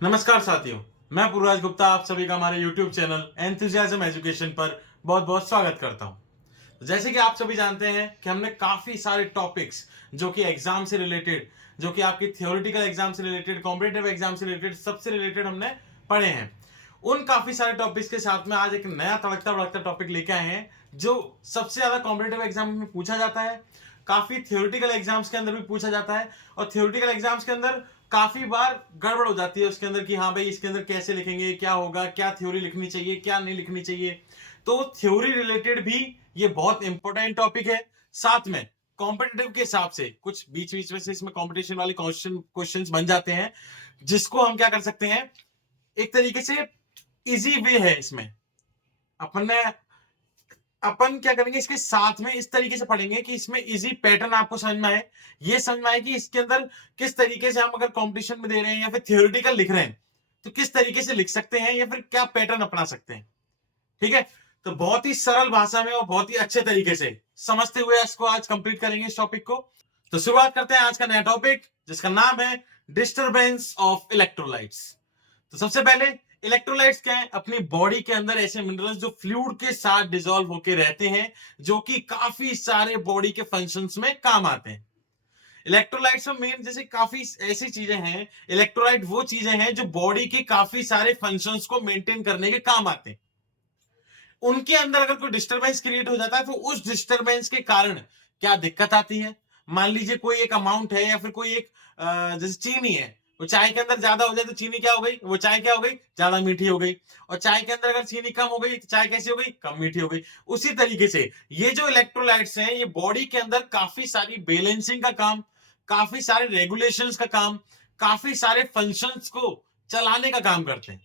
नमस्कार साथियों, मैं पूर्वराज गुप्ता आप सभी का हमारे YouTube चैनल एंथुसियाज्म एजुकेशन पर बहुत-बहुत स्वागत करता हूं। तो जैसे कि आप सभी जानते हैं कि हमने काफी सारे टॉपिक्स जो कि एग्जाम से रिलेटेड, जो कि आपकी थ्योरेटिकल एग्जाम से रिलेटेड, कॉम्पिटिटिव एग्जाम से रिलेटेड, सबसे रिलेटेड हमने पढ़े हैं। उन काफी सारे टॉपिक्स के साथ में आज एक नया तड़कता-भड़कता टॉपिक लेके आए हैं, जो सबसे ज्यादा कॉम्पिटिटिव एग्जाम में पूछा जाता है, काफी थ्योरेटिकल एग्जाम्स के अंदर भी पूछा जाता है और थ्योरेटिकल एग्जाम्स के अंदर काफी बार गड़बड़ हो जाती है उसके अंदर कि हाँ भाई इसके अंदर कैसे लिखेंगे, क्या होगा, क्या थ्योरी लिखनी चाहिए, क्या नहीं लिखनी चाहिए। तो थ्योरी रिलेटेड भी ये बहुत इंपॉर्टेंट टॉपिक है। साथ में कॉम्पिटिटिव के हिसाब से कुछ बीच बीच में से इसमें कंपटीशन वाले क्वेश्चंस बन जाते हैं, जिसको हम क्या कर सकते हैं, एक तरीके से इजी वे है इसमें। अपन ने अपन क्या करेंगे, इसके साथ में इस तरीके से पढ़ेंगे कि इसमें इजी पैटर्न आपको समझ में आए, ये समझ में आए कि इसके अंदर किस तरीके से हम अगर कंपटीशन में दे रहे हैं या फिर थियोरेटिकल लिख रहे हैं तो किस तरीके से लिख सकते हैं या फिर क्या पैटर्न अपना सकते हैं। ठीक है, तो बहुत ही सरल भाषा में और बहुत ही अच्छे तरीके से समझते हुए इसको आज कंप्लीट करेंगे इस टॉपिक को। तो शुरुआत करते हैं आज का नया टॉपिक, जिसका नाम है डिस्टरबेंस ऑफ इलेक्ट्रोलाइट्स। तो सबसे पहले इलेक्ट्रोलाइट्स क्या है, अपनी बॉडी के अंदर ऐसे मिनरल्स जो फ्लूइड के साथ डिसॉल्व होके रहते हैं, जो कि काफी सारे बॉडी के फंक्शंस में काम आते हैं। इलेक्ट्रोलाइट्स में मेन जैसे काफी ऐसी चीजें हैं, इलेक्ट्रोलाइट वो चीजें हैं जो बॉडी के काफी सारे फंक्शंस को मेंटेन करने के काम आते हैं। उनके अंदर अगर कोई डिस्टरबेंस क्रिएट हो जाता है तो उस डिस्टरबेंस के कारण क्या दिक्कत आती है। मान लीजिए कोई एक अमाउंट है या फिर कोई एक जैसे चीनी है, वो चाय के अंदर ज्यादा हो जाए तो चीनी क्या हो गई, वो चाय क्या हो गई, ज्यादा मीठी हो गई। और चाय के अंदर अगर चीनी कम हो गई तो चाय कैसी हो गई, कम मीठी हो गई। उसी तरीके से ये जो इलेक्ट्रोलाइट्स हैं, ये बॉडी के अंदर काफी सारी बैलेंसिंग का काम, काफी सारे रेगुलेशंस का काम, काफी सारे फंक्शंस को चलाने का काम करते हैं।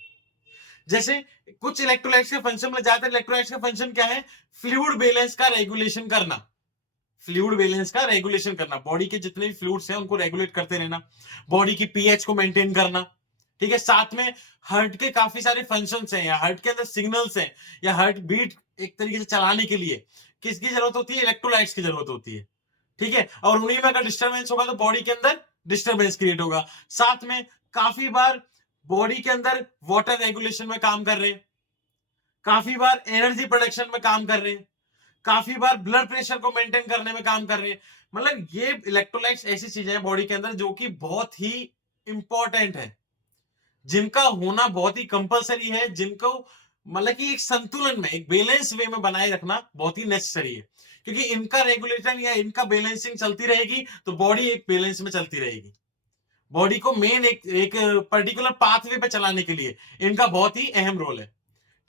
जैसे कुछ इलेक्ट्रोलाइट्स के फंक्शन में, ज्यादातर इलेक्ट्रोलाइट्स का फंक्शन क्या है, फ्लूइड बैलेंस का रेगुलेशन करना। फ्लूइड बैलेंस का रेगुलेशन करना, बॉडी के जितने भी फ्लूइड्स हैं उनको रेगुलेट करते रहना, बॉडी की पीएच को मेंटेन करना। ठीक है, साथ में हार्ट के काफी सारे फंक्शंस हैं या हार्ट के अंदर सिग्नल्स हैं या हार्ट बीट एक तरीके से चलाने के लिए किसकी जरूरत होती है, इलेक्ट्रोलाइट्स की जरूरत होती है। ठीक है, और उन्हीं में अगर डिस्टरबेंस होगा तो बॉडी के अंदर डिस्टरबेंस क्रिएट होगा। साथ में काफी बार बॉडी के अंदर वाटर रेगुलेशन में काम कर रहे हैं, काफी बार एनर्जी प्रोडक्शन में काम कर रहे हैं, काफी बार ब्लड प्रेशर को मेंटेन करने में काम कर रहे हैं। मतलब ये इलेक्ट्रोलाइट्स ऐसी चीजें हैं बॉडी के अंदर जो कि बहुत ही इंपॉर्टेंट है, जिनका होना बहुत ही कंपलसरी है, जिनको मतलब कि एक संतुलन में, एक बैलेंस वे में बनाए रखना बहुत ही नेसेसरी है। क्योंकि इनका रेगुलेशन या इनका बैलेंसिंग चलती रहेगी तो बॉडी एक बैलेंस में चलती रहेगी। बॉडी को मेन एक एक पर्टिकुलर पाथवे पे चलाने के लिए इनका बहुत ही अहम रोल है।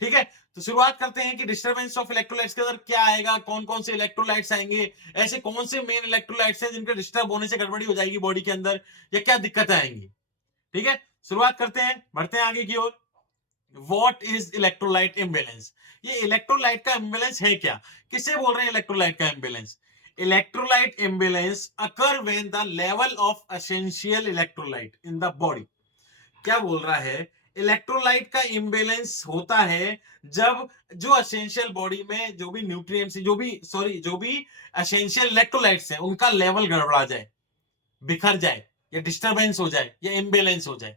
ठीक है, तो शुरुआत करते हैं कि डिस्टरबेंस ऑफ इलेक्ट्रोलाइट्स के अंदर क्या आएगा, कौन कौन से इलेक्ट्रोलाइट्स आएंगे, ऐसे कौन से मेन इलेक्ट्रोलाइट्स हैं जिनके डिस्टर्ब होने से गड़बड़ी हो जाएगी बॉडी के अंदर, या क्या दिक्कत आएंगी। ठीक है, शुरुआत करते हैं, बढ़ते हैं आगे की ओर। व्हाट इज इलेक्ट्रोलाइट इम्बैलेंस, ये इलेक्ट्रोलाइट का इम्बैलेंस है क्या, किसे बोल रहे हैं इलेक्ट्रोलाइट का imbalance. Electrolyte imbalance occur when the level of essential electrolyte in the body, क्या बोल रहा है, इलेक्ट्रोलाइट का इम्बैलेंस होता है जब जो एसेंशियल बॉडी में जो भी न्यूट्रिएंट्स, जो भी एसेंशियल इलेक्ट्रोलाइट्स हैं उनका लेवल गड़बड़ा जाए, बिखर जाए, या डिस्टरबेंस हो जाए, या इम्बैलेंस हो जाए,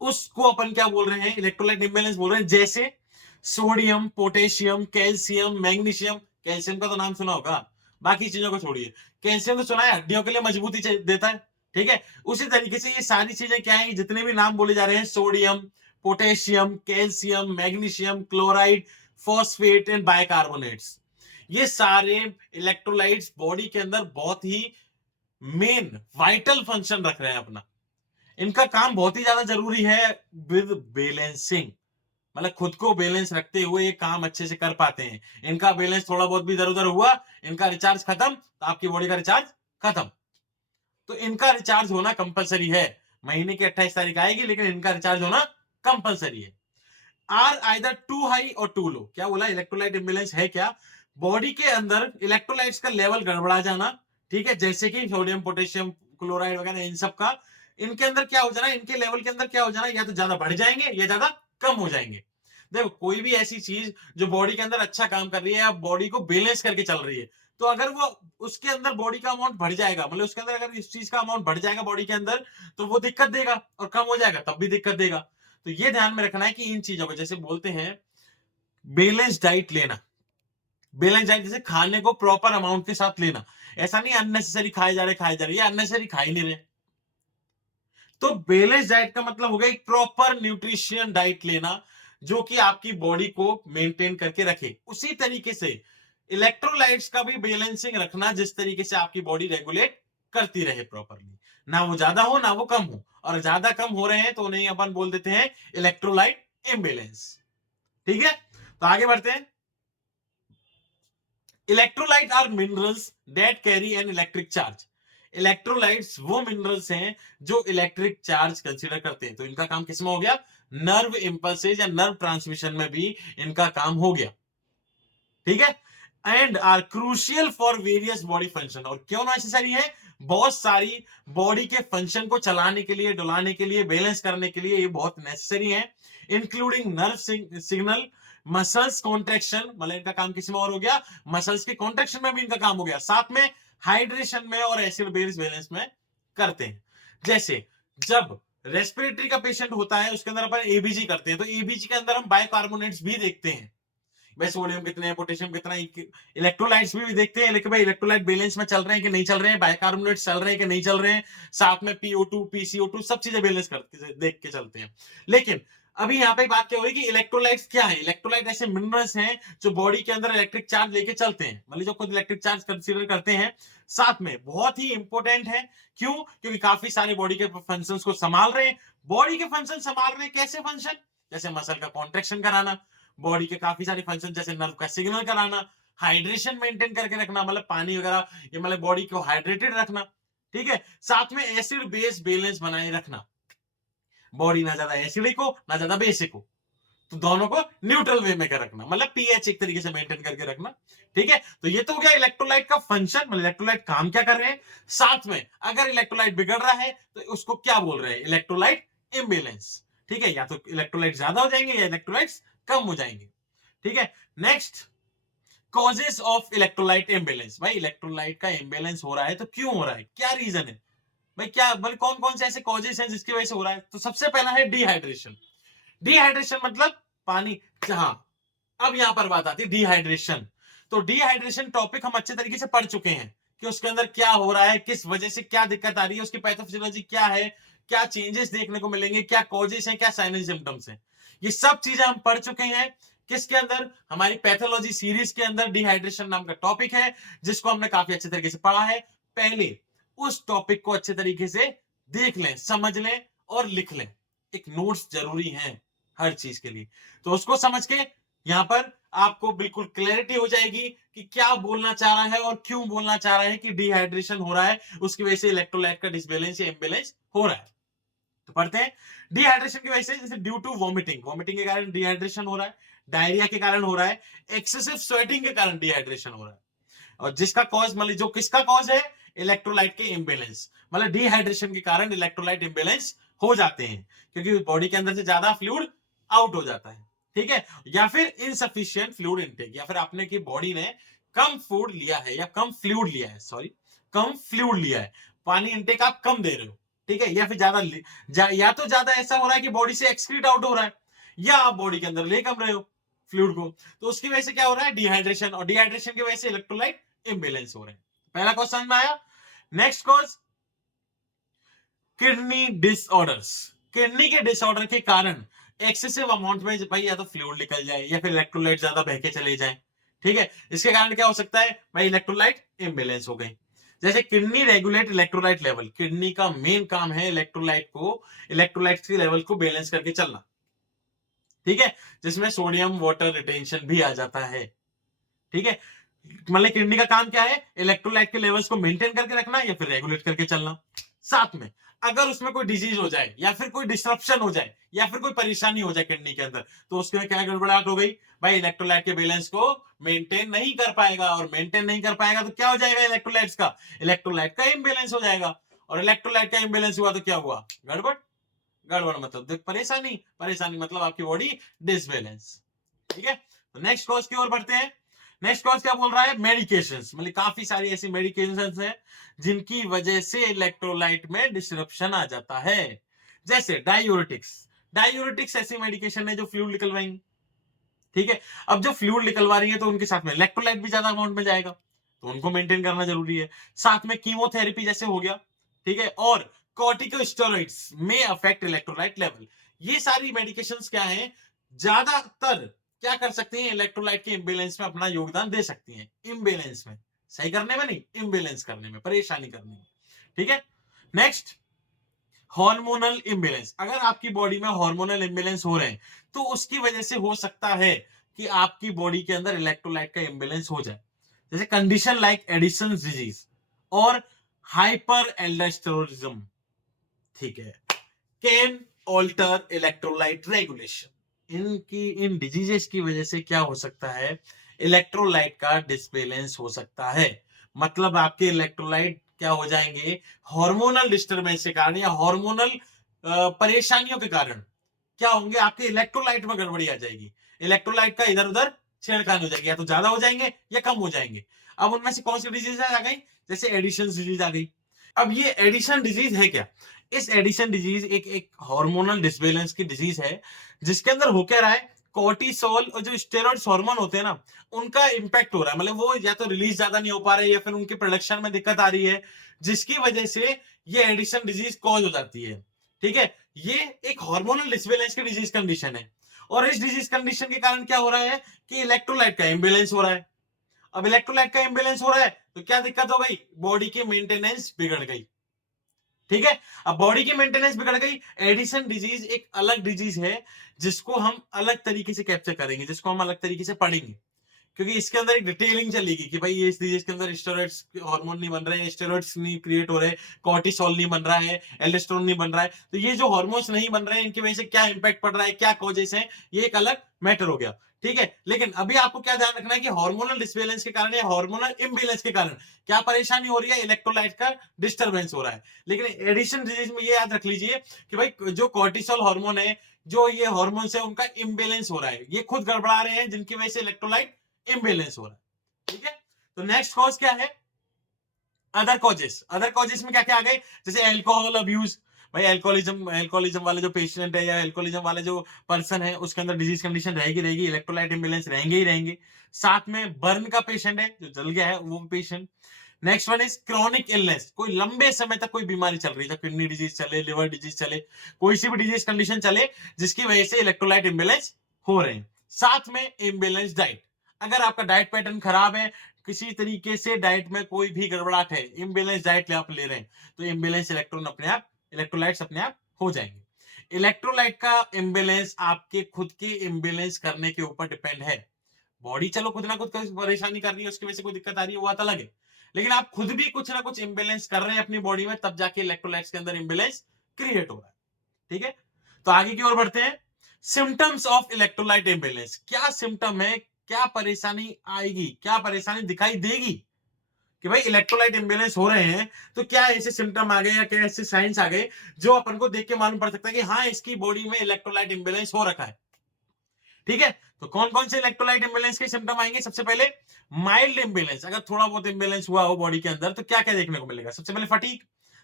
उसको अपन क्या बोल रहे हैं, इलेक्ट्रोलाइट इम्बैलेंस बोल रहे हैं। जैसे sodium, potassium, calcium, magnesium. Calcium का तो नाम सुना होगा, बाकी चीजों को छोड़िए। कैल्शियम तो सुना है, हड्डियों के लिए मजबूती देता है। ठीक है, उसी तरीके से ये सारी चीजें क्या है, जितने भी नाम बोले जा रहे हैं, sodium, potassium, calcium, magnesium, chloride, phosphate and bicarbonates, ये सारे इलेक्ट्रोलाइट्स बॉडी के अंदर बहुत ही मेन वाइटल फंक्शन रख रहे हैं अपना। इनका काम बहुत ही ज्यादा जरूरी है विद बैलेंसिंग, मतलब खुद को बैलेंस रखते हुए ये काम अच्छे से कर पाते हैं। इनका बैलेंस थोड़ा बहुत भी इधर उधर हुआ, इनका रिचार्ज खत्म, तो आपकी बॉडी का रिचार्ज खत्म। तो इनका रिचार्ज होना कंपलसरी है। महीने की 28 तारीख आएगी लेकिन इनका रिचार्ज होना कंपलसरी है। आर आइदर टू हाई और टू लो, क्या बोला, इलेक्ट्रोलाइट इम्बैलेंस है क्या, बॉडी के अंदर इलेक्ट्रोलाइट्स का लेवल गड़बड़ा जाना। ठीक है, जैसे कि सोडियम, पोटेशियम, क्लोराइड वगैरह, इन सब का इनके अंदर क्या हो जाना, इनके लेवल के अंदर क्या हो जाना, या तो ज्यादा बढ़ जाएंगे या ज्यादा कम हो जाएंगे। देखो, कोई भी ऐसी चीज जो बॉडी के अंदर अच्छा काम कर रही है या बॉडी को बैलेंस करके चल रही है, तो अगर वो उसके अंदर बॉडी का अमाउंट बढ़ जाएगा, मतलब उसके अंदर अगर इस चीज का अमाउंट बढ़ जाएगा बॉडी के अंदर, तो वो दिक्कत देगा, और कम हो जाएगा तब भी दिक्कत देगा। तो ये ध्यान में रखना है कि इन चीजों को, जैसे बोलते हैं बैलेंस डाइट लेना, बैलेंस डाइट जैसे खाने को प्रॉपर अमाउंट के साथ लेना, ऐसा नहीं अननेसेसरी खाए जा रहे, ये अननेसेसरी खा ही नहीं रहे। तो बैलेंस डाइट का मतलब हो गया एक प्रॉपर न्यूट्रिशियन डाइट लेना, जो कि आपकी बॉडी को मेंटेन करके रखे। उसी तरीके से इलेक्ट्रोलाइट्स का भी बैलेंसिंग रखना, जिस तरीके से आपकी बॉडी रेगुलेट करती रहे प्रॉपरली, ना वो ज्यादा हो ना वो कम हो, और ज्यादा कम हो रहे हैं तो उन्हें अपन बोल देते हैं इलेक्ट्रोलाइट इम्बेलेंस। ठीक है, तो आगे बढ़ते हैं। Electrolyte are minerals that carry an electric charge. Electrolytes वो मिनरल्स हैं जो इलेक्ट्रिक चार्ज कंसीडर करते हैं। तो इनका काम किसमें हो गया? नर्व इंपल्सेज या नर्व ट्रांसमिशन में भी इनका काम हो गया। ठीक है, and are crucial for various body function. और क्यों नेसेसरी है? बहुत सारी बॉडी के फंक्शन को चलाने के लिए, डुलाने के लिए, बैलेंस करने के लिए ये बहुत नेसेसरी है। Including nerve signal, muscles contraction, मतलब इनका काम किसमें और हो गया? मसल्स के कॉन्ट्रेक्शन में भी इनका काम हो गया, साथ में हाइड्रेशन में और एसिड बेस बैलेंस में करते हैं। जैसे जब रेस्पिरेटरी का पेशेंट होता है, उसके अंदर अपन एबीजी करते हैं, तो एबीजी के अंदर हम बाइकार्बोनेट्स भी देखते हैं, भाई सोडियम कितने हैं, पोटेशियम कितना है, इलेक्ट्रोलाइट्स भी देखते हैं, लेकिन भाई इलेक्ट्रोलाइट बैलेंस में चल रहे हैं कि नहीं चल रहे हैं, बाइकार्बोनेट चल रहे हैं कि नहीं चल रहे हैं, साथ में PO2 PCO2 सब चीजें बैलेंस करके देख के चलते हैं। लेकिन अभी यहाँ पे बात क्या हो रही कि इलेक्ट्रोलाइट्स क्या है? इलेक्ट्रोलाइट ऐसे मिनरल्स हैं जो बॉडी के अंदर इलेक्ट्रिक चार्ज लेके चलते हैं, मतलब जो खुद इलेक्ट्रिक चार्ज कंसीडर करते हैं, साथ में बहुत ही इंपॉर्टेंट है। क्यों? क्योंकि काफी सारे बॉडी के फंक्शंस को संभाल रहे हैं। बॉडी के फंक्शन संभाल रहे हैं, कैसे फंक्शन? जैसे मसल का कॉन्ट्रेक्शन कराना, बॉडी के काफी सारे फंक्शन जैसे नर्व का सिग्नल कराना, हाइड्रेशन मेंटेन करके रखना, मतलब पानी वगैरह, ये मतलब बॉडी को हाइड्रेटेड रखना। ठीक है, साथ में एसिड बेस बैलेंस बनाए रखना, बॉडी ना ज्यादा एसिडिक हो ना ज्यादा बेसिक हो, तो दोनों को न्यूट्रल वे में कर रखना, मतलब पीएच एक तरीके से मेंटेन करके रखना। ठीक है, तो ये तो हो गया इलेक्ट्रोलाइट का फंक्शन, मतलब इलेक्ट्रोलाइट काम क्या कर रहे हैं। साथ में अगर इलेक्ट्रोलाइट बिगड़ रहा है तो उसको क्या बोल रहे हैं? Electrolyte imbalance. ठीक है, या तो इलेक्ट्रोलाइट ज्यादा हो जाएंगे या इलेक्ट्रोलाइट्स कम हो जाएंगे। ठीक है, next, causes of electrolyte imbalance. भाई इलेक्ट्रोलाइट का इम्बेलेंस हो रहा है तो क्यों हो रहा है, क्या रीजन है भाई, क्या मतलब कौन कौन से ऐसे कॉजेस हैं जिसकी वजह से हो रहा है? तो सबसे पहला है डिहाइड्रेशन। डिहाइड्रेशन मतलब पानी, हाँ, अब यहां पर बात आती है डिहाइड्रेशन। तो डिहाइड्रेशन टॉपिक हम अच्छे तरीके से पढ़ चुके हैं कि उसके अंदर क्या हो रहा है, किस वजह से क्या दिक्कत आ रही है, उसकी पैथोफिजियोलॉजी क्या है, क्या चेंजेस देखने को मिलेंगे, क्या कॉजेस हैं, क्या साइन एंड सिम्टम्स हैं, ये सब चीजें हम पढ़ चुके हैं। किसके अंदर? हमारी पैथोलॉजी सीरीज के अंदर डिहाइड्रेशन नाम का टॉपिक है, जिसको हमने काफी अच्छे तरीके से पढ़ा है। पहले उस टॉपिक को अच्छे तरीके से देख लें, समझ लें और लिख लें। एक नोट्स जरूरी है हर चीज के लिए, तो उसको समझ के यहां पर आपको बिल्कुल क्लैरिटी हो जाएगी कि क्या बोलना चाह रहा है और क्यों बोलना चाह रहा है कि डिहाइड्रेशन हो रहा है, उसकी वजह से इलेक्ट्रोलाइट का डिसबैलेंस या इम्बैलेंस हो रहा है। तो पढ़ते हैं, डिहाइड्रेशन की वजह से, जैसे ड्यू टू वॉमिटिंग, वॉमिटिंग के कारण डिहाइड्रेशन हो रहा है, डायरिया के कारण हो रहा है, एक्सेसिव स्वेटिंग के कारण डिहाइड्रेशन हो रहा है। और जिसका कॉज, मतलब जो किसका कॉज है? इलेक्ट्रोलाइट के इम्बैलेंस, मतलब डिहाइड्रेशन के कारण इलेक्ट्रोलाइट इम्बैलेंस हो जाते हैं, क्योंकि बॉडी के अंदर से ज्यादा फ्लूइड आउट हो जाता है। ठीक है, या फिर इनसफिशिएंट फ्लूइड इनटेक, या फिर आपने की बॉडी ने कम फूड लिया है या कम फ्लूइड लिया है, सॉरी, कम फ्लूइड लिया है, पानी इनटेक आप कम दे रहे हो। ठीक है, या फिर या तो ज्यादा ऐसा हो रहा है कि बॉडी से एक्सक्रीट आउट हो रहा है, या आप बॉडी के अंदर ले कम रहे हो फ्लूइड को, तो उसकी वजह से क्या हो रहा है? डिहाइड्रेशन, और डिहाइड्रेशन की वजह से इलेक्ट्रोलाइट इम्बैलेंस हो रहे हैं। पहला क्वेश्चन समझ में आया। Next cause, kidney disorders. Kidney के डिसऑर्डर के कारण एक्सेसिव अमाउंट में भाई या तो फ्लूइड निकल जाए या फिर इलेक्ट्रोलाइट ज्यादा बह के चले जाए। ठीक है, इसके कारण क्या हो सकता है भाई? इलेक्ट्रोलाइट इम्बैलेंस हो गई। जैसे kidney regulate electrolyte level, kidney का मेन काम है इलेक्ट्रोलाइट को, इलेक्ट्रोलाइट के लेवल को बैलेंस करके चलना। ठीक है, जिसमें सोडियम वाटर रिटेंशन भी आ जाता है। ठीक है, मतलब किडनी का काम क्या है? इलेक्ट्रोलाइट के लेवल्स को मेंटेन करके रखना या फिर रेगुलेट करके चलना। साथ में अगर उसमें कोई डिजीज हो जाए या फिर कोई डिस्ट्रप्शन हो जाए या फिर कोई परेशानी हो जाए किडनी के अंदर, तो उसके क्या गड़बड़ाहट हो गई भाई? इलेक्ट्रोलाइट के बैलेंस को मेंटेन नहीं कर पाएगा, और मेंटेन नहीं कर पाएगा तो क्या हो जाएगा? इलेक्ट्रोलाइट्स का, इलेक्ट्रोलाइट का इम्बैलेंस हो जाएगा, और इलेक्ट्रोलाइट का इम्बैलेंस हुआ तो क्या हुआ? गड़बड़। गड़बड़ मतलब परेशानी, परेशानी मतलब आपकी बॉडी डिसबैलेंस। ठीक है, तो नेक्स्ट कॉज की ओर बढ़ते हैं। नेक्स्ट कॉज क्या बोल रहा है, मेडिकेशंस, मतलब काफी सारी ऐसी मेडिकेशंस हैं जिनकी वजह से इलेक्ट्रोलाइट में डिसरप्शन आ जाता है, जैसे डायूरेटिक्स। डायूरेटिक्स ऐसी मेडिकेशन है जो फ्लूइड निकलवाएंगे, ठीक है। अब जो फ्लूइड निकलवा रही है तो उनके साथ में इलेक्ट्रोलाइट भी ज्यादा अमाउंट में जाएगा, तो उनको मेंटेन करना जरूरी है। साथ में कीमोथेरेपी जैसे हो गया, ठीक है, और कॉर्टिकोस्टेरॉइड्स में अफेक्ट इलेक्ट्रोलाइट लेवल। ये सारी मेडिकेशंस क्या है, ज्यादातर क्या कर सकती हैं, इलेक्ट्रोलाइट के इम्बेलेंस में अपना योगदान दे सकती हैं। इम्बेलेंस में, सही करने में नहीं, इम्बेलेंस करने में, परेशानी करने में, ठीक है। Next, hormonal imbalance. अगर आपकी बॉडी में हार्मोनल इम्बेलेंस हो रहे हैं तो उसकी वजह से हो सकता है कि आपकी बॉडी के अंदर इलेक्ट्रोलाइट का इम्बेलेंस हो जाए, जैसे कंडीशन लाइक एडिशन डिजीज और हाइपर एल्डोस्टेरोनिज्म, ठीक है, कैन ऑल्टर इलेक्ट्रोलाइट रेगुलेशन। इन डिजीजेस की वजह से क्या हो सकता है, इलेक्ट्रोलाइट का डिसबैलेंस हो सकता है। मतलब आपके इलेक्ट्रोलाइट क्या हो जाएंगे, हार्मोनल डिस्टरबेंस के कारण या हार्मोनल परेशानियों के कारण क्या होंगे, आपके इलेक्ट्रोलाइट में गड़बड़ी आ जाएगी। इलेक्ट्रोलाइट का इधर उधर छेड़खानी हो जाएगी, या तो ज्यादा हो जाएंगे या कम हो जाएंगे। अब उनमें से कौन सी डिजीज आ गई, जैसे एडिशन डिजीज आ गई। अब ये एडिशन डिजीज है क्या, इस एडिशन डिजीज एक एक हार्मोनल डिसबैलेंस की डिजीज है, जिसके अंदर हो क्या रहा है, कोर्टिसोल और जो स्टेरॉइड्स हार्मोन होते हैं ना, उनका इंपैक्ट हो रहा है। मतलब वो या तो रिलीज ज्यादा नहीं हो पा रहे या फिर उनके प्रोडक्शन में दिक्कत आ रही है, जिसकी वजह से ये एडिशन डिजीज कॉज हो जाती है, ठीक है। ये एक हार्मोनल डिसबैलेंस की डिजीज कंडीशन है, और इस डिजीज कंडीशन के कारण क्या हो रहा है कि इलेक्ट्रोलाइट का इंबैलेंस हो रहा है। अब इलेक्ट्रोलाइट का इंबैलेंस हो रहा है तो क्या दिक्कत हो गई, बॉडी की मेंटेनेंस बिगड़ गई, ठीक है। अब बॉडी की मेंटेनेंस बिगड़ गई। एडिशन डिजीज एक अलग डिजीज है जिसको हम अलग तरीके से कैप्चर करेंगे, जिसको हम अलग तरीके से पढ़ेंगे, क्योंकि इसके अंदर एक डिटेलिंग चलेगी कि भाई ये इस डिजीज के अंदर स्टेरॉइड्स हार्मोन नहीं बन रहे हैं, स्टेरॉइड्स नहीं क्रिएट हो रहे, कॉर्टिसोल नहीं बन रहा है, एल्डोस्टेरोन नहीं बन रहा है, तो ये जो हार्मोन्स नहीं बन रहे हैं इनकी वजह से क्या इंपैक्ट पड़ रहा है, क्या कॉजेस हैं, ये एक अलग मैटर हो गया, ठीक है। लेकिन अभी आपको क्या ध्यान रखना है कि हार्मोनल डिसबैलेंस के कारण या हार्मोनल इम्बैलेंस के कारण क्या परेशानी हो रही है, इलेक्ट्रोलाइट का डिस्टर्बेंस हो रहा है। लेकिन एडिशन डिजीज में ये याद रख लीजिए कि भाई जो कॉर्टिसोल हार्मोन है, जो ये हार्मोन्स है, उनका इम्बैलेंस हो रहा है, ये खुद गड़बड़ा रहे हैं, जिनकी वजह से इलेक्ट्रोलाइट इम्बैलेंस हो रहा है, ठीक है। तो नेक्स्ट कॉज क्या है, अदर कॉजेस। अदर कॉजेस में क्या क्या आ गए, जैसे अल्कोहल अब्यूज। भाई अल्कोहलिज्म वाले जो पेशेंट है या अल्कोहलिज्म वाले जो पर्सन है उसके अंदर डिजीज कंडीशन रहेगी रहेगी, इलेक्ट्रोलाइट इम्बैलेंस रहेंगे ही रहेंगे। साथ में बर्न का पेशेंट है जो जल गया है वो patient. Next one is chronic illness, कोई लंबे समय तक कोई बीमारी चल रही है, किडनी डिजीज चले, लिवर डिजीज चले, कोई सी भी डिजीज कंडीशन चले जिसकी वजह से इलेक्ट्रोलाइट इम्बैलेंस हो रहे हैं। साथ में इम्बैलेंस डाइट, अगर आपका डाइट पैटर्न खराब है, किसी तरीके से डाइट में कोई भी गड़बड़ाहट है, इम्बैलेंस डाइट आप ले रहे हैं, तो इम्बैलेंस इलेक्ट्रॉन अपने आप, इलेक्ट्रोलाइट्स अपने आप हो जाएंगे। इलेक्ट्रोलाइट का इम्बैलेंस आपके खुद के इम्बैलेंस करने के ऊपर डिपेंड है। बॉडी चलो कुछ ना कुछ परेशानी कर रही है, उसकी वजह से कोई दिक्कत आ रही है, वो बात अलग है, लेकिन आप खुद भी कुछ ना कुछ इम्बैलेंस कर रहे हैं अपनी बॉडी में, तब जाके इलेक्ट्रोलाइट्स के अंदर इम्बैलेंस क्रिएट हो रहा है, ठीक है। तो आगे की ओर बढ़ते हैं, सिम्टम्स ऑफ इलेक्ट्रोलाइट इम्बैलेंस। क्या सिम्टम है, क्या परेशानी आएगी, क्या परेशानी दिखाई देगी कि भाई इलेक्ट्रोलाइट इम्बैलेंस हो रहे हैं, तो क्या ऐसे सिम्टम आ गए या क्या ऐसे साइंस आ गए जो अपन को देख के मालूम पड़ सकता है कि हाँ इसकी बॉडी में इलेक्ट्रोलाइट इम्बैलेंस हो रखा है, ठीक है। तो कौन कौन से इलेक्ट्रोलाइट इम्बैलेंस के सिम्टम आएंगे, सबसे पहले माइल्ड इम्बैलेंस। अगर थोड़ा बहुत इम्बैलेंस हुआ हो बॉडी के अंदर तो क्या क्या देखने को मिलेगा, सबसे पहले फटीग,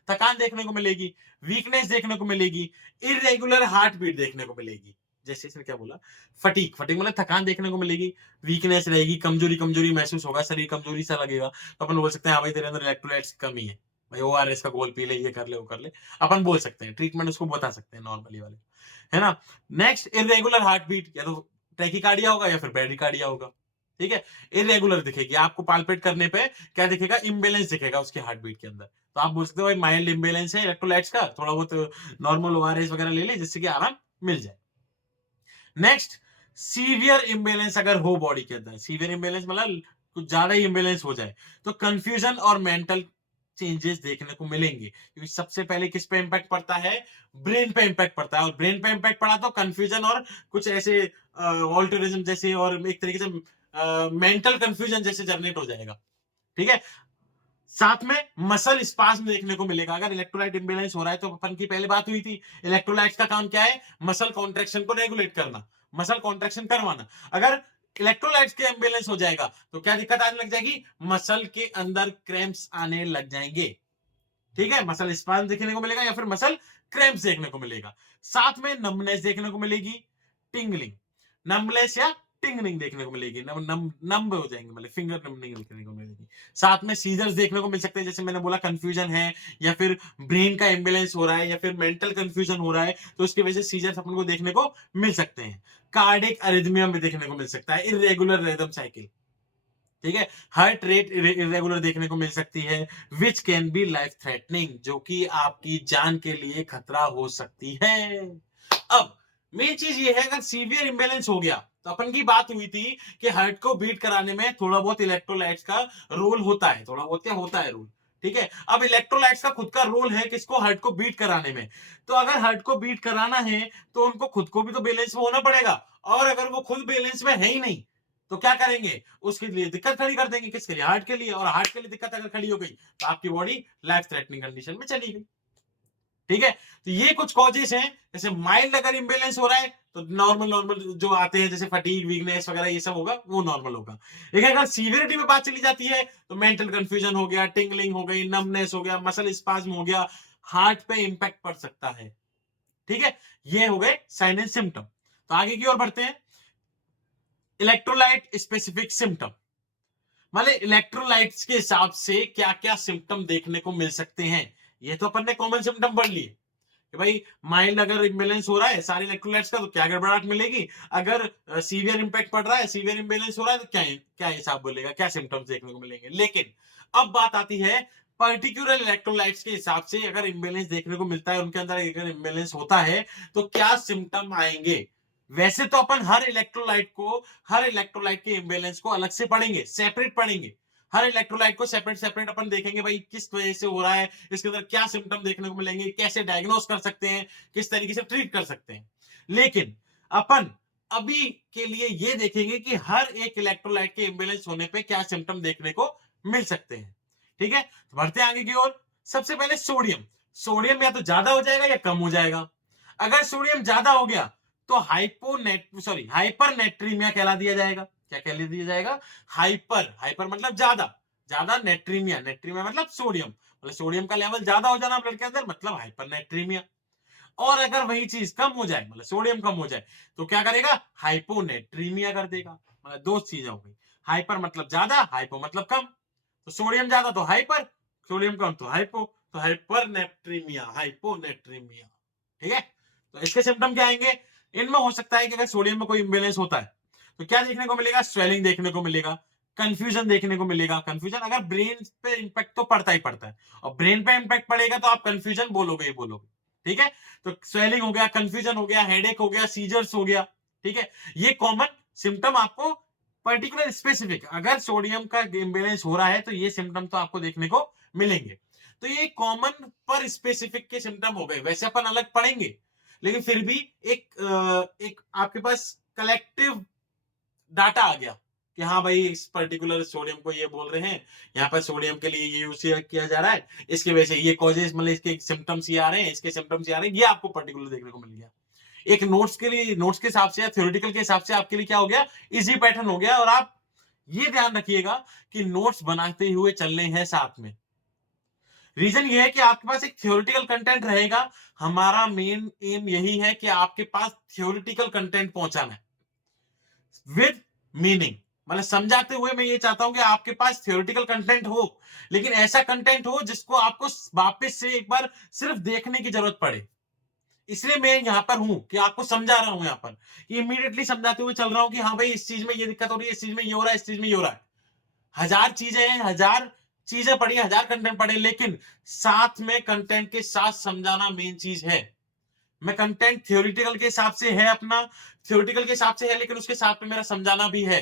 थकान देखने को मिलेगी, वीकनेस देखने को मिलेगी, इरेगुलर हार्ट बीट देखने को मिलेगी। जैसे इसने क्या बोला, फटीग, फटीग मतलब थकान देखने को मिलेगी, वीकनेस रहेगी, कमजोरी कमजोरी महसूस होगा, शरीर कमजोरी सा लगेगा, तो अपन बोल सकते हैं हाँ भाई तेरे अंदर इलेक्ट्रोलाइट्स की कमी है, भाई ओआरएस का घोल पी ले, ये कर ले, वो कर ले, अपन बोल सकते हैं, ट्रीटमेंट उसको बता सकते हैं नॉर्मली वाले, है ना। नेक्स्ट, इरेगुलर हार्ट बीट, या तो टैकीकार्डिया होगा या फिर ब्रेडिकार्डिया होगा, ठीक है। इरेगुलर दिखेगी आपको, पाल्पेट करने पे क्या दिखेगा, इम्बैलेंस दिखेगा उसके हार्ट बीट के अंदर, तो आप बोल सकते हो भाई माइल्ड इम्बैलेंस है इलेक्ट्रोलाइट्स का, थोड़ा बहुत नॉर्मल ओआरएस वगैरह ले ले जिससे कि आराम मिल जाए। नेक्स्ट, सीवियर इम्बैलेंस अगर हो बॉडी के अंदर, सीवियर इम्बैलेंस मतलब कुछ ज्यादा ही इम्बैलेंस हो जाए, तो कंफ्यूजन और मेंटल चेंजेस देखने को मिलेंगे, क्योंकि सबसे पहले किस पे इंपैक्ट पड़ता है, ब्रेन पे इंपैक्ट पड़ता है, और ब्रेन पे इंपैक्ट पड़ा तो कंफ्यूजन और कुछ ऐसे ऑल्टरिज्म जैसे और एक तरीके से मेंटल कंफ्यूजन जैसे जनरेट हो जाएगा, ठीक है। साथ में मसल स्पाज्म देखने को मिलेगा, अगर इलेक्ट्रोलाइट इम्बैलेंस हो रहा है, तो अपन की पहले बात हुई थी, इलेक्ट्रोलाइट्स का काम क्या है, मसल कॉन्ट्रैक्शन को रेगुलेट करना, मसल कॉन्ट्रैक्शन करवाना। अगर इलेक्ट्रोलाइट्स के इम्बेलेंस हो जाएगा तो क्या दिक्कत आने लग जाएगी, मसल के अंदर क्रैम्प्स आने लग जाएंगे। ठीक है, मसल स्पाज्म देखने को मिलेगा या फिर मसल क्रैम्प्स देखने को मिलेगा। साथ में नमनेस देखने को मिलेगी, टिंगलिंग, नमनेस या टिंगलिंग देखने को मिलेगी, नम हो जाएंगे, मतलब फिंगर नमनिंग देखने को मिलेगी। साथ में सीजर्स देखने को मिल सकते हैं, जैसे मैंने बोला कंफ्यूजन है या फिर ब्रेन का इम्बेलेंस हो रहा है या फिर मेंटल कंफ्यूजन हो रहा है, तो उसकी वजह से सीजर्स अपन को देखने को मिल सकते हैं। कार्डिक अरिथमिया में देखने को मिल सकता है, इरेगुलर रिदम साइकिल, ठीक है, हार्ट रेट इरेगुलर देखने को मिल सकती है, which can be life threatening, जो कि आपकी जान के लिए खतरा हो सकती है। अब मेन चीज ये है, अगर सीवियर इंबैलेंस हो गया तो अपन की बात हुई थी कि हार्ट को बीट कराने में थोड़ा बहुत इलेक्ट्रोलाइट्स का रोल होता है, थोड़ा बहुत क्या होता है रोल, ठीक है। अब इलेक्ट्रोलाइट्स का खुद का रोल है किसको, हार्ट को बीट कराने में। तो अगर हार्ट को बीट कराना है तो उनको खुद को भी तो बैलेंस में होना पड़ेगा, और अगर वो खुद बैलेंस में है ही नहीं तो क्या करेंगे, उसके लिए दिक्कत खड़ी कर देंगे, किसके लिए, हार्ट के लिए। और हार्ट के लिए दिक्कत अगर खड़ी हो गई तो आपकी बॉडी लाइफ थ्रेटनिंग कंडीशन में चली गई। ठीक है, तो ये कुछ कॉजेस हैं। जैसे माइल्ड अगर इंबैलेंस हो रहा है तो नॉर्मल नॉर्मल जो आते हैं, जैसे फटीग, वीकनेस वगैरह, ये सब होगा, वो नॉर्मल होगा। लेकिन अगर सीवियरिटी में बात चली जाती है तो मेंटल कंफ्यूजन हो गया, टिंगलिंग हो गई, नमनेस हो गया, मसल स्पाज्म हो गया, हार्ट पे इंपैक्ट पड़ सकता है। ठीक है, ये हो गए साइन एंड सिम्टम। तो आगे की ओर बढ़ते हैं, इलेक्ट्रोलाइट स्पेसिफिक सिम्टम, मतलब इलेक्ट्रोलाइट्स के हिसाब से क्या क्या सिम्टम देखने को मिल सकते हैं। ये तो अपन ने कॉमन सिम्टम पढ़ लिए कि भाई माइल्ड अगर इम्बेलेंस हो रहा है सारे इलेक्ट्रोलाइट्स का तो क्या गड़बड़ाहट मिलेगी, अगर सीवियर इंपैक्ट पड़ रहा है, सीवियर इम्बेलेंस हो रहा है, तो क्या क्या हिसाब बोलेगा, क्या सिम्टम्स देखने को मिलेंगे। लेकिन अब बात आती है पर्टिकुलर इलेक्ट्रोलाइट्स के हिसाब से, अगर इम्बेलेंस देखने को मिलता है, उनके अंदर अगर इम्बेलेंस होता है तो क्या सिम्टम आएंगे। वैसे तो अपन हर इलेक्ट्रोलाइट के इम्बेलेंस को अलग से पढ़ेंगे, सेपरेट पढ़ेंगे। हर इलेक्ट्रोलाइट को सेपरेट सेपरेट अपन देखेंगे, भाई किस वजह से हो रहा है, इसके अंदर क्या सिम्टम देखने को मिलेंगे, कैसे डायग्नोस कर सकते हैं, किस तरीके से ट्रीट कर सकते हैं। लेकिन अपन अभी के लिए ये देखेंगे कि हर एक इलेक्ट्रोलाइट के इम्बेलेंस होने पे क्या सिम्टम देखने को मिल सकते हैं। ठीक है, तो बढ़ते आगे की ओर। सबसे पहले सोडियम, सोडियम या तो ज्यादा हो जाएगा या कम हो जाएगा। अगर सोडियम ज्यादा हो गया तो हाइपर नेट्रीमिया कहला दिया जाएगा। क्या कहला दिया जाएगा, हाइपर, हाइपर मतलब ज्यादा, ज्यादा नेट्रीमिया, नेट्रीमिया मतलब सोडियम, मतलब सोडियम का लेवल ज्यादा हो जाना ब्लड के अंदर, मतलब हाइपर नेट्रीमिया। और अगर वही चीज कम हो जाए, मतलब सोडियम कम हो जाए, तो क्या करेगा, हाइपोनेट्रीमिया कर देगा। मतलब दो चीजें हो गई, हाइपर मतलब ज्यादा, हाइपो मतलब कम। तो सोडियम ज्यादा तो हाइपर, सोडियम कम तो हाइपो, तो हाइपरनेट्रीमिया, हाइपोनेट्रीमिया। ठीक है, तो इसके सिम्टम क्या आएंगे, इनमें हो सकता है कि अगर सोडियम में कोई इम्बेलेंस होता है तो क्या देखने को मिलेगा, स्वेलिंग देखने को मिलेगा, कंफ्यूजन देखने को मिलेगा। कंफ्यूजन अगर ब्रेन पे इंपैक्ट तो पड़ता ही पड़ता है, और ब्रेन पे इंपैक्ट पड़ेगा तो आप कंफ्यूजन बोलोगे ही बोलोगे। ठीक है, तो स्वेलिंग हो गया, कंफ्यूजन हो गया, हेडेक हो गया, सीजर्स हो गया। ठीक है, ये कॉमन सिम्टम आपको, पर्टिकुलर स्पेसिफिक अगर सोडियम का इम्बेलेंस हो रहा है तो ये सिम्टम तो आपको देखने को मिलेंगे। तो ये कॉमन पर स्पेसिफिक के सिम्टम हो गए, वैसे अपन अलग पढ़ेंगे, लेकिन फिर भी एक आपके पास कलेक्टिव डाटा आ गया कि हाँ भाई इस पर्टिकुलर सोडियम को ये बोल रहे हैं, यहाँ पर सोडियम के लिए ये यूज किया जा रहा है, इसकी वजह से ये कॉजेस, मतलब इसके सिम्टम्स ये आ रहे हैं, इसके सिम्टम्स ये आ रहे हैं, ये आपको पर्टिकुलर देखने को मिल गया। एक नोट्स के लिए, नोट्स के हिसाब से या थ्योरेटिकल के हिसाब से आपके लिए क्या हो गया, इजी पैटर्न हो गया। और आप ये ध्यान रखिएगा कि नोट्स बनाते हुए चलने हैं साथ में। रीजन ये है कि आपके पास एक थ्योरेटिकल कंटेंट रहेगा, हमारा मेन एम यही है कि आपके पास थ्योरेटिकल कंटेंट पहुंचाना है विद मीनिंग। मतलब समझाते हुए मैं ये चाहता हूं कि आपके पास थ्योरेटिकल कंटेंट हो, लेकिन ऐसा कंटेंट हो जिसको आपको वापस से एक बार सिर्फ देखने की जरूरत पड़े। इसलिए मैं यहां पर हूं कि आपको समझा रहा हूं, यहां पर इमीडिएटली समझाते हुए चल रहा हूं कि हाँ भाई इस चीज में ये दिक्कत हो रही है, इस चीज में ये हो रहा है, इस चीज में ये हो रहा है। हजार चीजें हैं, हजार चीजें पढ़ी, हजार कंटेंट पढ़े, लेकिन साथ में कंटेंट के साथ समझाना मेन चीज है। मैं कंटेंट थ्योरेटिकल के हिसाब से है अपना, थ्योरेटिकल के हिसाब से है, लेकिन उसके साथ में मेरा समझाना भी है।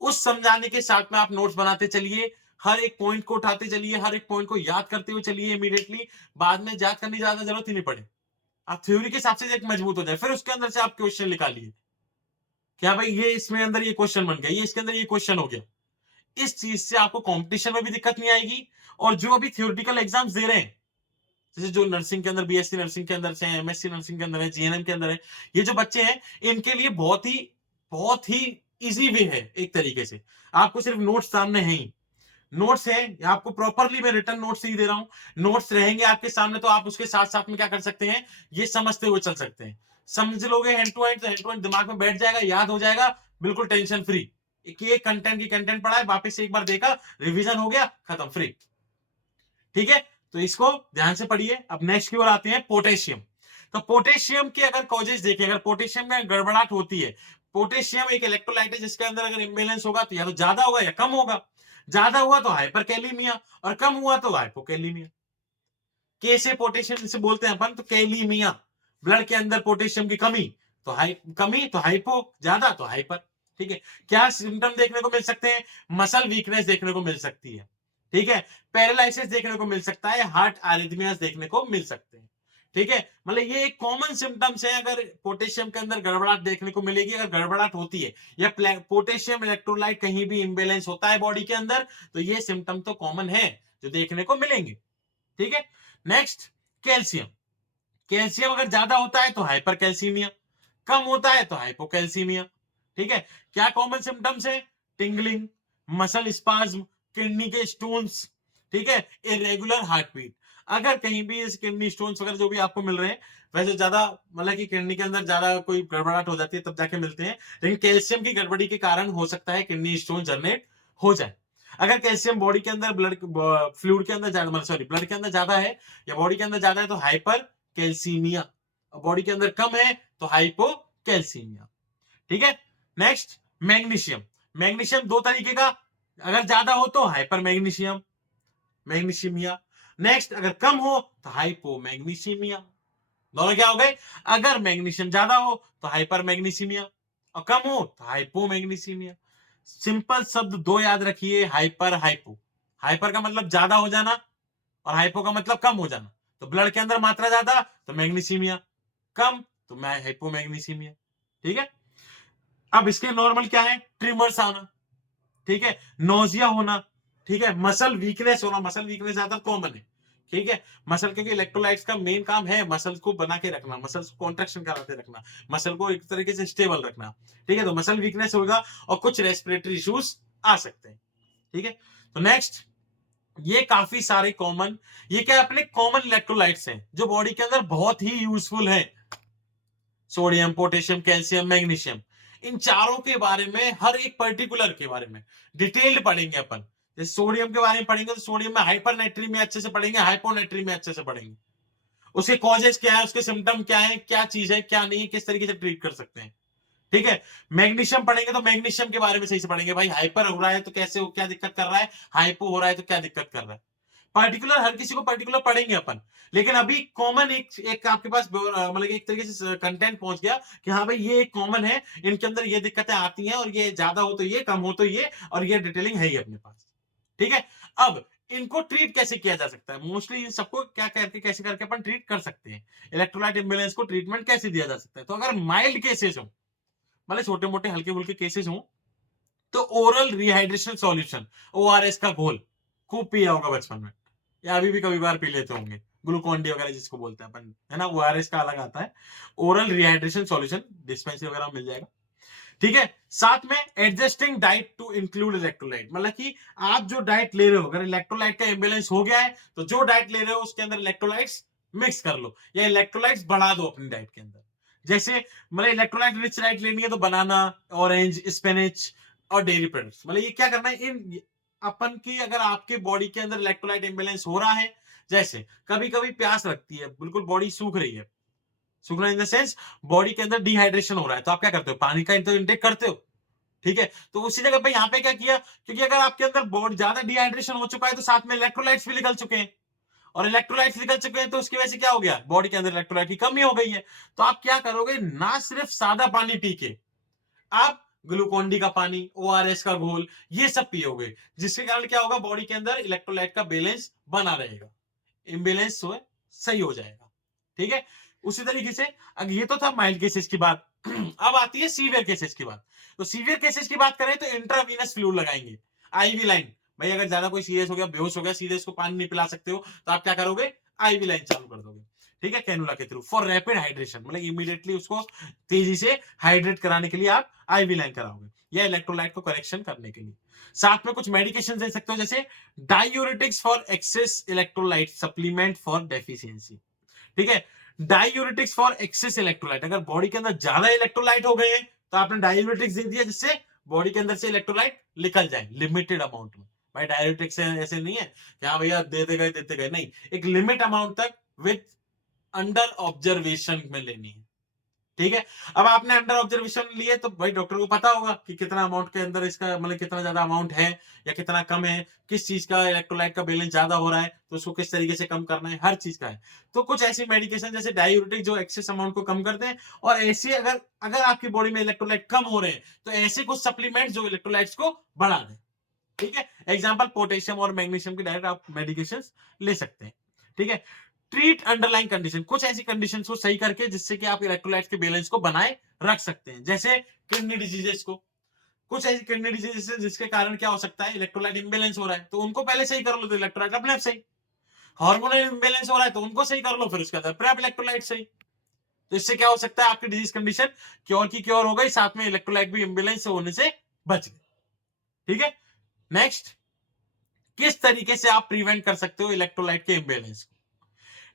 उस समझाने के साथ में आप नोट्स बनाते चलिए, हर एक पॉइंट को उठाते चलिए, हर एक पॉइंट को याद करते हुए चलिए इमीडिएटली, बाद में याद करने की ज्यादा जरूरत ही नहीं पड़े। आप थ्योरी के हिसाब से एक मजबूत हो जाए, फिर उसके अंदर से आप क्वेश्चन निकालिए, क्या भाई ये इसमें अंदर ये क्वेश्चन बन गया, ये इसके अंदर ये क्वेश्चन हो गया। इस चीज से आपको कंपटीशन में भी दिक्कत नहीं आएगी, और जो अभी थ्योरेटिकल एग्जाम्स दे रहे हैं, जैसे जो नर्सिंग के अंदर, बीएससी नर्सिंग के अंदर से, एमएससी नर्सिंग के अंदर है, जीएनएम के अंदर है, ये जो बच्चे हैं, इनके लिए बहुत ही इजी वे है एक तरीके से। आपको सिर्फ नोट्स सामने है ही, नोट्स है, आपको प्रॉपरली मैं रिटर्न नोट्स ही दे रहा हूं, नोट्स रहेंगे आपके सामने तो आप उसके साथ साथ में क्या कर सकते हैं, ये समझते हुए चल सकते हैं। समझ लोगे हैंड टू हैंड तो हैंड टू हैंड दिमाग में बैठ जाएगा, याद हो जाएगा, बिल्कुल टेंशन फ्री। कि एक कंटेंट की कंटेंट पढ़ा है, वापस से एक बार देखा, रिवीजन हो गया, खत्म, फ्री। ठीक है, तो इसको ध्यान से पढ़िए। अब नेक्स्ट की ओर आते हैं, पोटेशियम। तो पोटेशियम के अगर कॉजेज देखिए, अगर पोटेशियम में गड़बड़ाहट होती है, पोटेशियम एक इलेक्ट्रोलाइट है जिसके अंदर अगर इंबैलेंस होगा तो या तो ज्यादा होगा या कम होगा। ज्यादा हुआ तो हाइपरकैलीमिया और कम हुआ तो हाइपोकैलीमिया। कैसे पोटेशियम जिसे बोलते हैं अपन, तो कैलीमिया, ब्लड के अंदर पोटेशियम की कमी, तो कमी तो हाइपो, ज्यादा तो हाइपर। ठीक है, क्या सिम्टम देखने को मिल सकते हैं, मसल वीकनेस देखने को मिल सकती है। ठीक है, पैरालिसिस देखने को मिल सकता है, हार्ट आरिथमियास देखने को मिल सकते हैं। ठीक है, मतलब ये एक कॉमन सिम्टम्स है, अगर पोटेशियम के अंदर गड़बड़ाहट देखने को मिलेगी, अगर गड़बड़ाहट होती है या पोटेशियम इलेक्ट्रोलाइट कहीं भी इंबैलेंस होता है बॉडी के अंदर, तो ये सिम्टम तो कॉमन है जो देखने को मिलेंगे। ठीक है, नेक्स्ट, कैल्शियम। कैल्शियम अगर ज्यादा होता है तो हाइपर कैल्सीमिया, कम होता है तो हाइपोकैल्सीमिया। ठीक है, क्या कॉमन सिम्टम्स है, टिंगलिंग, मसल स्पाज्म, किडनी के स्टोन्स। ठीक है, इरेगुलर हार्ट बीट। अगर कहीं भी इस किडनी स्टोन्स वगैरह जो भी आपको मिल रहे हैं, वैसे ज्यादा मतलब कि किडनी के अंदर ज्यादा कोई गड़बड़ाहट हो जाती है तब जाके मिलते हैं, लेकिन कैल्शियम की गड़बड़ी के कारण हो सकता है किडनी स्टोन जनरेट हो जाए। अगर कैल्शियम बॉडी के अंदर ब्लड फ्लूइड के अंदर ज्यादा, सॉरी ब्लड के अंदर ज्यादा है या बॉडी के अंदर ज्यादा है तो हाइपर कैल्सीमिया, बॉडी के अंदर कम है तो हाइपो कैल्सीमिया। ठीक है, नेक्स्ट, मैग्नीशियम। मैग्नीशियम दो तरीके का, अगर ज्यादा हो तो हाइपर मैग्नीशियम, मैग्नीशियमिया। नेक्स्ट, अगर कम हो तो हाइपो मैग्नीशियमिया। दोनों क्या हो गए, अगर मैग्नीशियम ज्यादा हो तो हाइपर मैग्नीशियमिया और कम हो तो हाइपो मैग्नीशियमिया। सिंपल शब्द दो याद रखिए, हाइपर हाइपो। हाइपर का मतलब ज्यादा हो जाना और हाइपो का मतलब कम हो जाना। तो ब्लड के अंदर मात्रा ज्यादा तो मैग्नीसीमिया, कम तो मैं हाइपोमैग्नीसीमिया। ठीक है, अब इसके नॉर्मल क्या है, ट्रिमर्स आना, ठीक है, नोजिया होना, ठीक है, मसल वीकनेस होना। मसल वीकनेस ज्यादा कॉमन है। ठीक है, मसल, क्योंकि इलेक्ट्रोलाइट्स का मेन काम है मसल्स को बना के रखना, मसल्स को कॉन्ट्रैक्शन कराते रखना, मसल को एक तरीके से स्टेबल रखना। ठीक है, तो मसल वीकनेस होगा और कुछ रेस्पिरेटरी इश्यूज आ सकते हैं। ठीक है, तो नेक्स्ट, ये काफी सारे कॉमन, ये क्या अपने कॉमन इलेक्ट्रोलाइट्स हैं जो बॉडी के अंदर बहुत ही यूजफुल हैं। सोडियम, पोटेशियम, कैल्शियम, मैग्नीशियम, इन चारों के बारे में, हर एक पर्टिकुलर के बारे में डिटेल्ड पढ़ेंगे अपन। जैसे सोडियम के बारे में पढ़ेंगे तो सोडियम में हाइपरनेट्रीमिया अच्छे से पढ़ेंगे, हाइपोनेट्रीमिया अच्छे से पढ़ेंगे, उसके कॉजेस क्या है, उसके सिम्टम क्या है, क्या चीज है क्या नहीं है, किस तरीके से ट्रीट कर सकते हैं। ठीक है, मैग्नीशियम पढ़ेंगे तो मैग्नीशियम के बारे में सही से पढ़ेंगे, भाई हाइपर हो रहा है तो कैसे हो, क्या दिक्कत कर रहा है, हाइपो हो रहा है तो क्या दिक्कत कर रहा है। पर्टिकुलर हर किसी को पर्टिकुलर पढ़ेंगे अपन, लेकिन अभी कॉमन एक आपके पास मतलब एक तरीके से कंटेंट पहुंच गया कि हाँ भाई ये एक कॉमन है, इनके अंदर ये दिक्कतें आती हैं और ये ज्यादा हो तो ये, कम हो तो ये, और ये डिटेलिंग है ही अपने पास। ठीक है, अब इनको ट्रीट कैसे किया जा सकता है, मोस्टली इन सबको क्या करके कैसे करके अपन ट्रीट कर सकते हैं, इलेक्ट्रोलाइट इम्बैलेंस को ट्रीटमेंट कैसे दिया जा सकता है। तो अगर माइल्ड केसेस हो, मतलब छोटे मोटे हल्के फुल्के केसेस हो, तो ओरल रिहाइड्रेशन सॉल्यूशन, ओआरएस का घोल, खूब पिया होगा बचपन में या अभी भी कभी बार पी लेते होंगे, ग्लूकॉन डी वगैरह जिसको बोलते हैं अपन, है ना, ओआरएस का अलग आता है, ओरल रिहाइड्रेशन सॉल्यूशन डिस्पेंसरी वगैरह मिल जाएगा। ठीक है, साथ में adjusting diet to include electrolyte, मतलब कि आप जो डाइट ले रहे हो, अगर इलेक्ट्रोलाइट का इंबैलेंस हो गया है तो जो डाइट ले रहे हो उसके अंदर इलेक्ट्रोलाइट्स मिक्स कर लो या इलेक्ट्रोलाइट्स बढ़ा दो अपनी डाइट के अंदर। जैसे मतलब इलेक्ट्रोलाइट रिच डाइट लेनी है तो बनाना, ऑरेंज, स्पिनच और डेयरी प्रोडक्ट्स, मतलब ये क्या करना है, इन अपन की अगर आपके बॉडी के अंदर इलेक्ट्रोलाइट इंबैलेंस हो रहा है, जैसे कभी कभी प्यास लगती है, बिल्कुल बॉडी सूख रही है, सूखना इन द सेंस बॉडी के अंदर डिहाइड्रेशन हो रहा है, तो आप क्या करते हो, पानी का इंटेक करते हो। ठीक है, तो उसी जगह पे यहाँ पे क्या किया, क्योंकि अगर आपके अंदर बॉडी ज्यादा डिहाइड्रेशन हो चुका है तो साथ में इलेक्ट्रोलाइट्स भी निकल चुके हैं, और इलेक्ट्रोलाइट्स निकल चुके हैं तो उसकी वजह से क्या हो गया, बॉडी के अंदर इलेक्ट्रोलाइट की कमी हो गई है। तो आप क्या करोगे, ना सिर्फ सादा पानी पी के आप ग्लूकोन डी का पानी, ओआरएस का घोल, ये सब पियोगे, जिसके कारण क्या होगा, बॉडी के अंदर इलेक्ट्रोलाइट का बैलेंस बना रहेगा, इम्बैलेंस सही हो जाएगा। ठीक है, उसी तरीके से अब ये तो था माइल्ड केसेस की बात। अब आती है सीवियर केसेस की बात। तो सीवियर केसेस की बात करें तो इंट्रावीनस फ्लूइड लगाएंगे, आईवी लाइन। भाई अगर ज्यादा कोई सीरियस हो गया, बेहोश हो गया, सीधे इसको पानी नहीं पिला सकते हो तो आप क्या करोगे, आईवी लाइन चालू कर दोगे। ठीक है, कैनुला के थ्रू फॉर रैपिड हाइड्रेशन, मतलब इमीडिएटली उसको तेजी से हाइड्रेट कराने के लिए आप आईवी लाइन कराओगे, या इलेक्ट्रोलाइट को करेक्शन करने के लिए। साथ में कुछ मेडिकेशन दे सकते हो, जैसे diuretics for excess electrolyte supplement for deficiency. ठीक है, डायूरेटिक्स फॉर एक्सेस इलेक्ट्रोलाइट, अगर बॉडी के अंदर ज्यादा इलेक्ट्रोलाइट हो गए तो आपने डायूरेटिक्स दे दिया, जिससे बॉडी के अंदर से इलेक्ट्रोलाइट निकल जाए लिमिटेड अमाउंट में। भाई डायूरेटिक्स ऐसे नहीं है कि हाँ भैया देते गए, नहीं, एक लिमिट अमाउंट तक विथ अंडर ऑब्जर्वेशन में लेनी है। ठीक है, अब आपने अंडर ऑब्जर्वेशन लिए तो भाई डॉक्टर को पता होगा कि कितना अमाउंट के अंदर इसका, मतलब कितना ज्यादा अमाउंट है या कितना कम है, किस चीज का इलेक्ट्रोलाइट का बैलेंस ज्यादा हो रहा है तो उसको किस तरीके से कम करना है, हर चीज का है। तो कुछ ऐसी मेडिकेशन जैसे डायूरेटिक जो एक्सेस अमाउंट को कम करते हैं, और ऐसे अगर अगर आपकी बॉडी में इलेक्ट्रोलाइट कम हो रहे हैं तो ऐसे कुछ सप्लीमेंट जो इलेक्ट्रोलाइट्स को बढ़ा दें। ठीक है, एग्जाम्पल पोटेशियम और मैग्नीशियम की डायरेक्ट आप मेडिकेशन ले सकते हैं। ठीक है, ट्रीट अंडरलाइन कंडीशन, कुछ ऐसी कंडीशन को सही करके जिससे कि आप इलेक्ट्रोलाइट के बैलेंस को बनाए रख सकते हैं, जैसे किडनी डिजीजेस को, कुछ ऐसी किडनी डिजीजेस जिसके कारण क्या हो सकता है, इलेक्ट्रोलाइट इंबैलेंस हो रहा है तो उनको पहले सही कर लो तो इलेक्ट्रोलाइट अपने आप सही, हार्मोनल इंबैलेंस हो रहा है तो उनको सही कर लो, फिर उसके बाद प्रेप इलेक्ट्रोलाइट सही। तो इससे क्या हो सकता है, आपकी डिजीज कंडीशन क्योर की क्योर हो गई, साथ में इलेक्ट्रोलाइट भी इंबैलेंस होने से बच गए। ठीक है, नेक्स्ट, किस तरीके से आप प्रिवेंट कर सकते हो इलेक्ट्रोलाइट के इंबैलेंस को।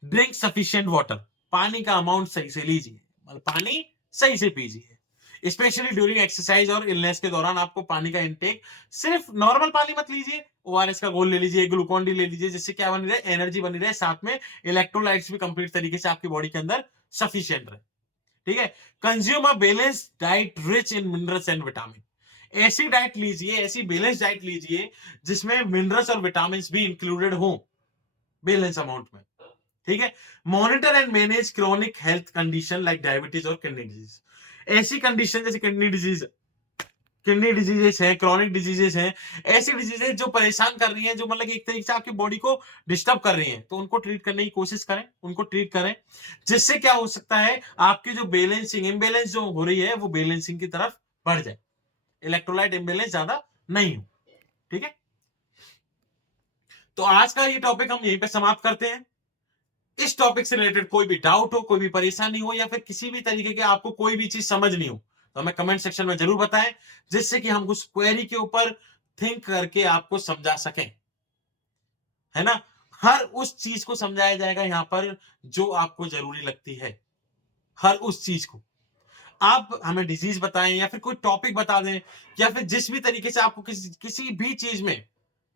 ड्रिंक सफिशिएंट वाटर, पानी का अमाउंट सही से लीजिए, मतलब पानी सही से पीजिए, स्पेशली ड्यूरिंग एक्सरसाइज और इलनेस के दौरान आपको पानी का इंटेक, सिर्फ नॉर्मल पानी मत लीजिए, ओआरएस का घोल ले लीजिए, ग्लूकोन डी ले लीजिए, जिससे क्या बनी रहे, एनर्जी बनी रहे, साथ में इलेक्ट्रोलाइट्स भी कंप्लीट तरीके से आपकी बॉडी के अंदर सफिशिएंट रहे। ठीक है, consume a balance diet rich in minerals and vitamin, ऐसी डाइट लीजिए, ऐसी बैलेंस डाइट लीजिए जिसमें मिनरल्स और विटामिन भी इंक्लूडेड हो बैलेंस अमाउंट में। ठीक है, monitor and manage chronic health condition like diabetes और किडनी डिजीज, ऐसी कंडीशन जैसे किडनी डिजीजेस है, क्रॉनिक डिजीजेस है, ऐसी डिजीजेस जो परेशान कर रही हैं, जो मतलब कि एक तरीके से आपकी बॉडी को डिस्टर्ब कर रही हैं, तो उनको ट्रीट करने की कोशिश करें, उनको ट्रीट करें, जिससे क्या हो सकता है, आपकी जो बैलेंसिंग इम्बैलेंस जो हो रही है वो बैलेंसिंग की तरफ बढ़ जाए, इलेक्ट्रोलाइट इम्बैलेंस ज्यादा नहीं हो। ठीक है, तो आज का ये टॉपिक हम यहीं पे समाप्त करते हैं। इस टॉपिक से रिलेटेड कोई भी डाउट हो, कोई भी परेशानी हो, या फिर किसी भी तरीके के आपको कोई भी चीज समझ नहीं हो, तो हमें कमेंट सेक्शन में जरूर बताएं, जिससे कि हम उस क्वेरी के ऊपर थिंक करके आपको समझा सकें, है ना। हर उस चीज को समझाया जाएगा यहाँ पर जो आपको जरूरी लगती है, हर उस चीज को। आप हमें डिजीज बताएं या फिर कोई टॉपिक बता दें, या फिर जिस भी तरीके से आपको किसी भी चीज में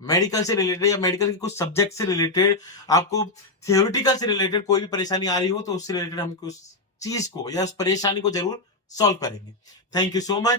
मेडिकल से रिलेटेड या मेडिकल के कुछ सब्जेक्ट से रिलेटेड, आपको थियोरिटिकल से रिलेटेड कोई भी परेशानी आ रही हो, तो उससे रिलेटेड हम उस चीज को या उस परेशानी को जरूर सॉल्व करेंगे। Thank you so much.